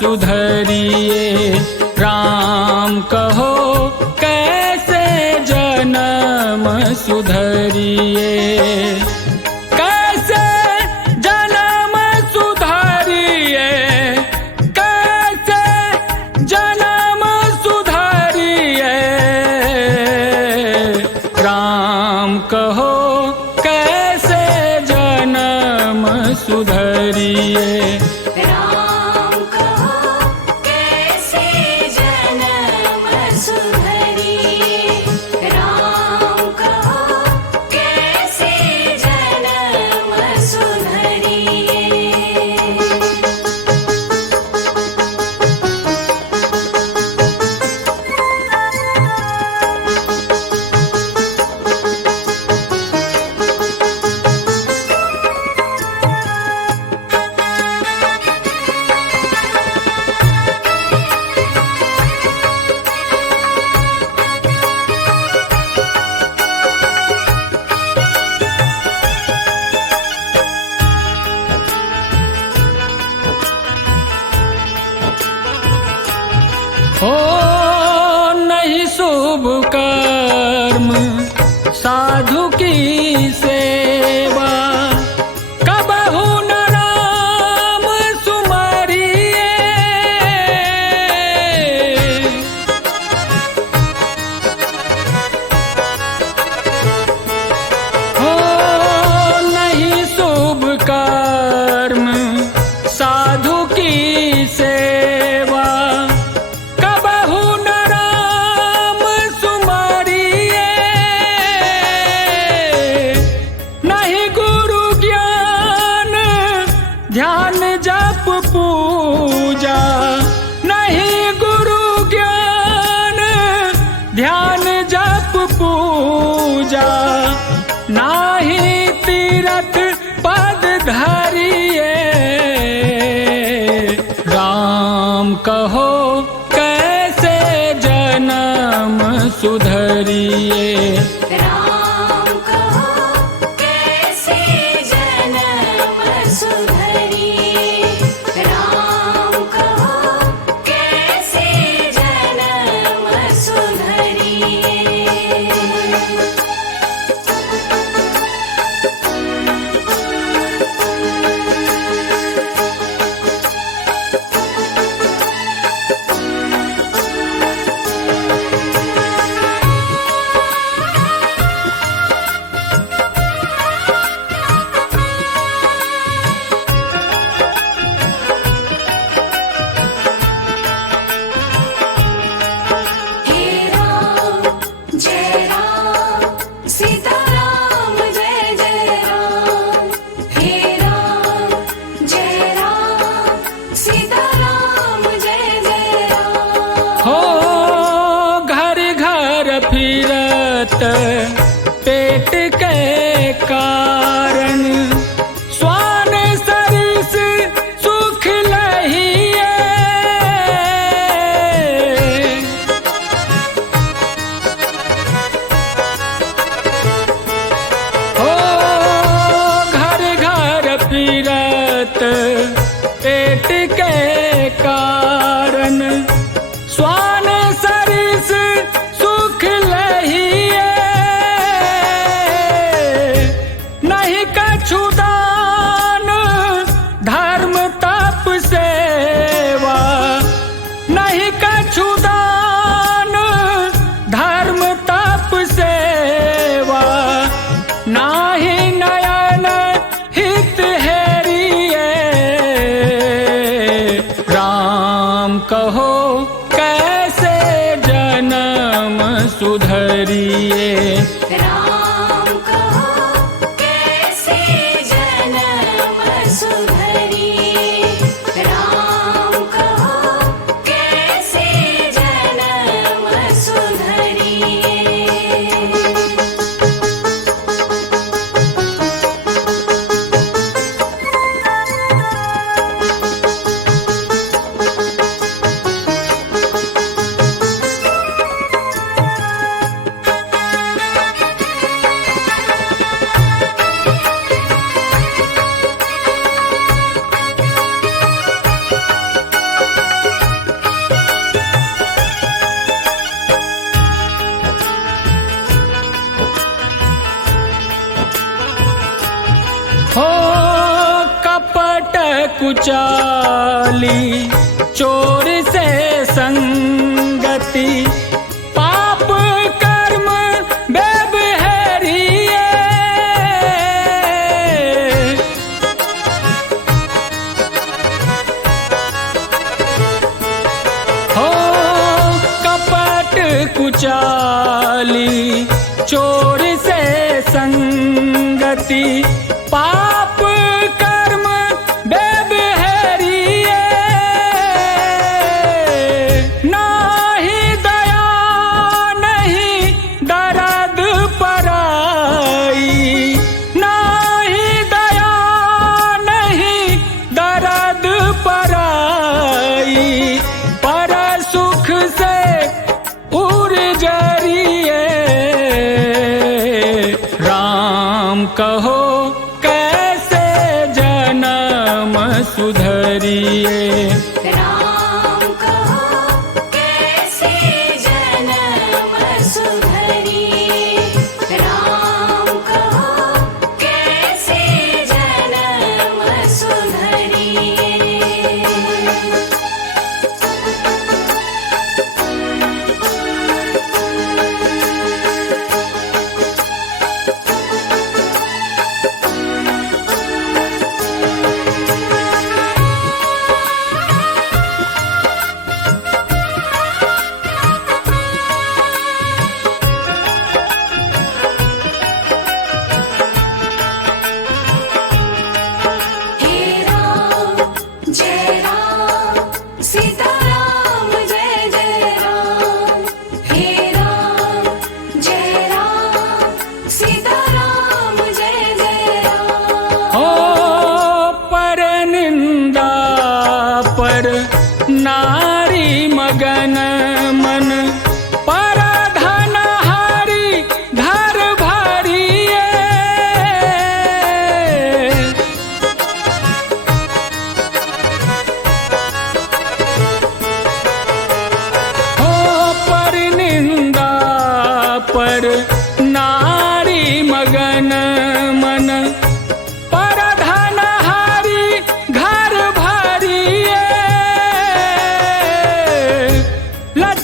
सुधरिए। राम कहो कैसे जन्म सुधरिए, कैसे जन्म सुधरिए, कैसे जन्म सुधरिए। राम कहो कैसे जन्म सुधरिए। हो नहीं शुभ कर्म साधु की सेवा, कबहु न राम सुमरिए। हो नहीं शुभ कर्म साधु की सेवा, ध्यान जप पूजा। नहीं गुरु ज्ञान ध्यान जप पूजा, नाही तीरथ पद धरिए। राम कहो कैसे जन्म सुधरिए। फिरत पेट के कारण, स्वान सरिस सुख लहिए। हो घर घर फिरत पेट के कारण, स्वान सरिस सुख लहिए। नहीं कछु दान धर्म तप सेवा, नहीं कछु दान धर्म तप सेवा। नाही नयन हित हेरिए। राम कहो कैसे जन्म सुधरिए। राम कहो कैसे जन्म सुधरिए। राम कहो कैसे जन्म सुधरिए। कुचाली चोर से संगति पाप कर्म बेबहरिए हो कपट कुचाली चोर से संगति पाप कर्म बेबहरिए नाही दया नहीं दर्द पराई नाही दया नहीं दर्द पराई पर सुख से उर्जरिए राम कहो कैसे जन्म सुधरिए राम कहो कैसे जन्म सुधरिए राम कहो कैसे जन्म सुधरिए हे राम जय राम सीता राम जय जय राम हे राम जय राम सीता राम जय जय राम हो पर निंदा पर नारी मगन मन पर धन हारी घर भरिए हो पर निंदा पर नारी मगन मन पर धन हारी घर भरिए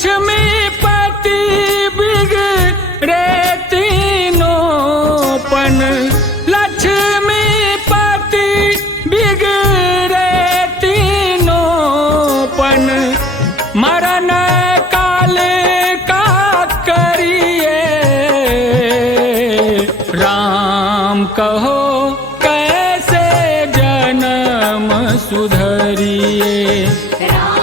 लक्ष्मीपति बिगड़े तीनोपन लक्ष्मीपति बिगड़े तीनोपन मरण काल का करिए राम कहो कैसे जन्म सुधरिए राम